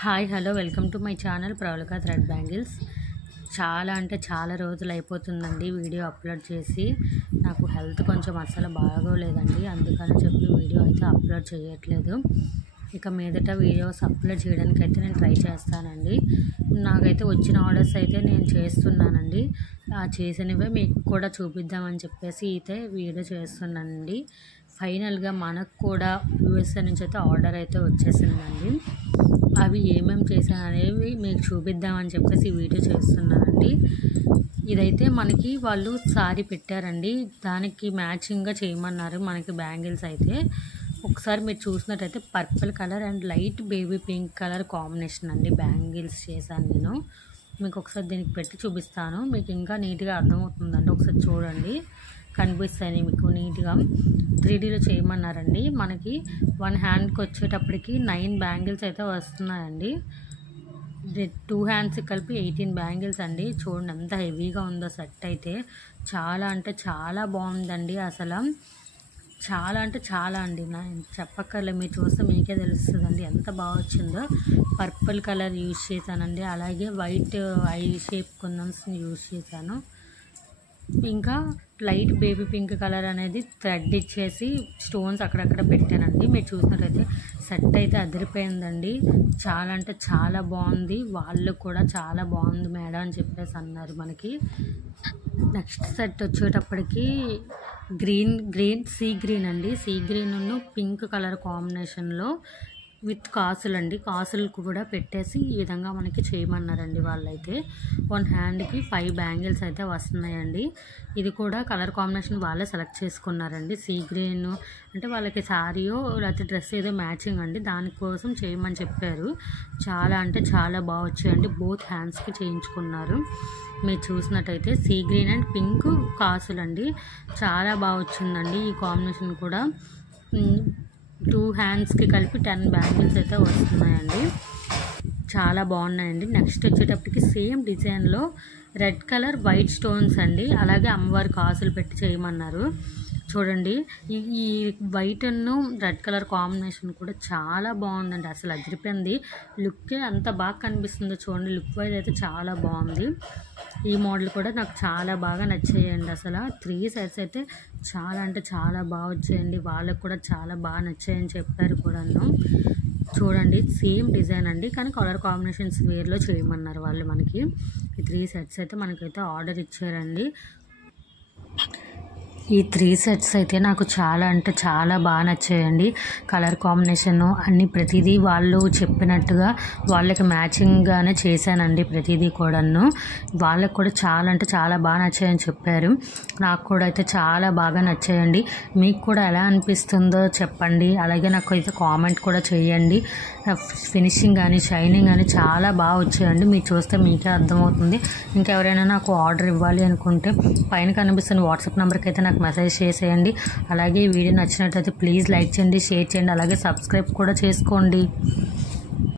Hi hello welcome to my channel Pravalika thread bangles. చాలా అంటే చాలా రోజులు అయిపోతుందండి వీడియో అప్లోడ్ చేసి. నాకు హెల్త్ కొంచెం అసలు బాగోలేదండి, అందుకని చెప్పి వీడియో అయితే అప్లోడ్ చేయట్లేదు. ఇక మీదట వీడియోస్ అప్లోడ్ చేయడానికి అయితే నేను ట్రై చేస్తానండి. నాకైతే వచ్చిన ఆర్డర్స్ అయితే నేను చేస్తున్నానండి. ఆ చేసినవే మీకు కూడా చూపిద్దామని చెప్పేసి అయితే వీడియో చేస్తున్నానండి. ఫైనల్గా మనకు కూడా యూఎస్ఏ నుంచి అయితే ఆర్డర్ అయితే వచ్చేసిందండి. అవి ఏమేమి చేశాను అనేవి మీకు చూపిద్దామని చెప్పేసి వీడియో చేస్తున్నానండి. ఇదైతే మనకి వాళ్ళు సారీ పెట్టారండి, దానికి మ్యాచింగ్గా చేయమన్నారు మనకి బ్యాంగిల్స్ అయితే. ఒకసారి మీరు చూసినట్టయితే purple colour and light baby pink colour combination అండి బ్యాంగిల్స్ చేశాను నేను. మీకు ఒకసారి దీనికి పెట్టి చూపిస్తాను, మీకు ఇంకా నీట్గా అర్థమవుతుందండి. ఒకసారి చూడండి, కనిపిస్తాయి మీకు నీట్గా. 3Dలో చేయమన్నారండి. మనకి 1 హ్యాండ్కి వచ్చేటప్పటికి 9 బ్యాంగిల్స్ అయితే వస్తున్నాయండి. 2 హ్యాండ్స్ కలిపి 18 బ్యాంగిల్స్ అండి. చూడండి ఎంత హెవీగా ఉందో సెట్ అయితే. చాలా అంటే చాలా బాగుందండి, అసలు చాలా అంటే చాలా అండి. చెప్పక్కర్లే, మీరు చూస్తే మీకే తెలుస్తుందండి ఎంత బాగా వచ్చిందో. పర్పుల్ కలర్ యూజ్ చేశానండి, అలాగే white I shape kundans use చేశాను. ఇంకా లైట్ బేబీ పింక్ కలర్ అనేది థ్రెడ్ ఇచ్చేసి స్టోన్స్ అక్కడక్కడ పెట్టానండి. మీరు చూసినట్టయితే సెట్ అయితే అదిరిపోయిందండి. చాలా అంటే చాలా బాగుంది. వాళ్ళు కూడా చాలా బాగుంది మేడం అని చెప్పేసి అన్నారు మనకి. నెక్స్ట్ సెట్ వచ్చేటప్పటికి గ్రీన్ సీ గ్రీన్ అండి. సీ గ్రీన్ పింక్ కలర్ కాంబినేషన్లో విత్ కాసులు అండి. కాసులు కూడా పెట్టేసి ఈ విధంగా మనకి చేయమన్నారండి వాళ్ళైతే. 1 హ్యాండ్కి 5 బ్యాంగిల్స్ అయితే వస్తున్నాయండి. ఇది కూడా కలర్ కాంబినేషన్ వాళ్ళే సెలెక్ట్ చేసుకున్నారండి. సీ గ్రీన్ అంటే వాళ్ళకి శారీయో లేకపోతే డ్రెస్ ఏదో మ్యాచింగ్ అండి, దానికోసం చేయమని చెప్పారు. చాలా అంటే చాలా బాగా వచ్చాయండి. బోత్ హ్యాండ్స్కి చేయించుకున్నారు. మీరు చూసినట్టయితే సీ గ్రీన్ అండ్ పింక్ కాసులు అండి. చాలా బాగా వచ్చిందండి ఈ కాంబినేషన్ కూడా. 2 హ్యాండ్స్కి కలిపి 10 బ్యాంగిల్స్ అయితే వస్తున్నాయండి. చాలా బాగున్నాయండి. నెక్స్ట్ వచ్చేటప్పటికి సేమ్ డిజైన్లో రెడ్ కలర్ వైట్ స్టోన్స్ అండి, అలాగే అమ్మవారి కాసులు పెట్టి చేయమన్నారు. చూడండి, ఈ వైట్ రెడ్ కలర్ కాంబినేషన్ కూడా చాలా బాగుందండి, అసలు అదిరిపోయింది. లుక్ ఎంత బాగా కనిపిస్తుందో చూడండి. లుక్ వైజ్ అయితే చాలా బాగుంది. ఈ మోడల్ కూడా నాకు చాలా బాగా నచ్చాయండి. అసలు 3 సెట్స్ అయితే చాలా అంటే చాలా బాగా వచ్చాయండి. వాళ్ళకు కూడా చాలా బాగా నచ్చాయని చెప్పారు కూడాను. చూడండి, సేమ్ డిజైన్ అండి, కానీ కలర్ కాంబినేషన్స్ వేర్లో చేయమన్నారు వాళ్ళు మనకి. ఈ 3 సెట్స్ అయితే మనకైతే ఆర్డర్ ఇచ్చారండి. ఈ 3 సెట్స్ అయితే నాకు చాలా అంటే చాలా బాగా నచ్చాయండి. కలర్ కాంబినేషన్ అన్ని ప్రతిదీ వాళ్ళు చెప్పినట్టుగా వాళ్ళకి మ్యాచింగ్గానే చేశానండి ప్రతిదీ కూడాను. వాళ్ళకు కూడా చాలా అంటే చాలా బాగా నచ్చాయని చెప్పారు. నాకు కూడా అయితే చాలా బాగా నచ్చాయండి. మీకు కూడా ఎలా అనిపిస్తుందో చెప్పండి, అలాగే నాకు అయితే కామెంట్ కూడా చేయండి. ఫినిషింగ్ కానీ షైనింగ్ కానీ చాలా బాగా వచ్చాయండి. మీరు చూస్తే మీకే అర్థమవుతుంది. ఇంకెవరైనా నాకు ఆర్డర్ ఇవ్వాలి అనుకుంటే పైన కనిపిస్తున్న వాట్సాప్ నెంబర్కి అయితే నాకు మెసేజ్ చేసేయండి. అలాగే ఈ వీడియో నచ్చినట్లయితే ప్లీజ్ లైక్ చేయండి, షేర్ చేయండి, అలాగే సబ్స్క్రైబ్ కూడా చేసుకోండి.